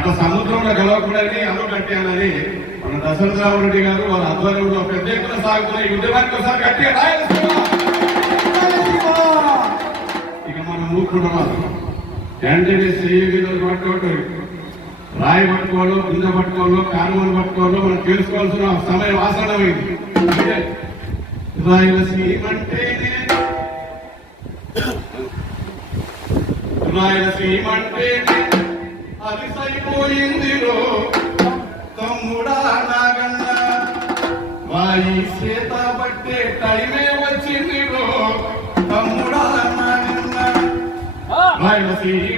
గెలవకూడదని అను కట్టానని మన దశరథరావు రెడ్డి గారు వాళ్ళ ఆధ్వర్యంలో పెద్ద ఎత్తున సాగుతున్న ఈ ఉద్యమానికి ఒకసారి గట్టిగా ఇక మనం మూర్ఖుడు మాత్రం వెంటనే చెయ్యి పట్టుకోవటం రాయి పట్టుకోవాలో గింజ పట్టుకోవాలో కానుమలు పట్టుకోవాలో మనం తెలుసుకోవాల్సిన సమయం ఆసనమైంది రాయలసీమ అంటేనే అలిసైపోయిందిరో తమ్ముడా నాగన్న వాయి సీత పట్టే టైమే వచ్చిందిరో. తమ్ముడా నాగన్న రాయలసీమ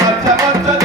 మచ్చ మచ్చ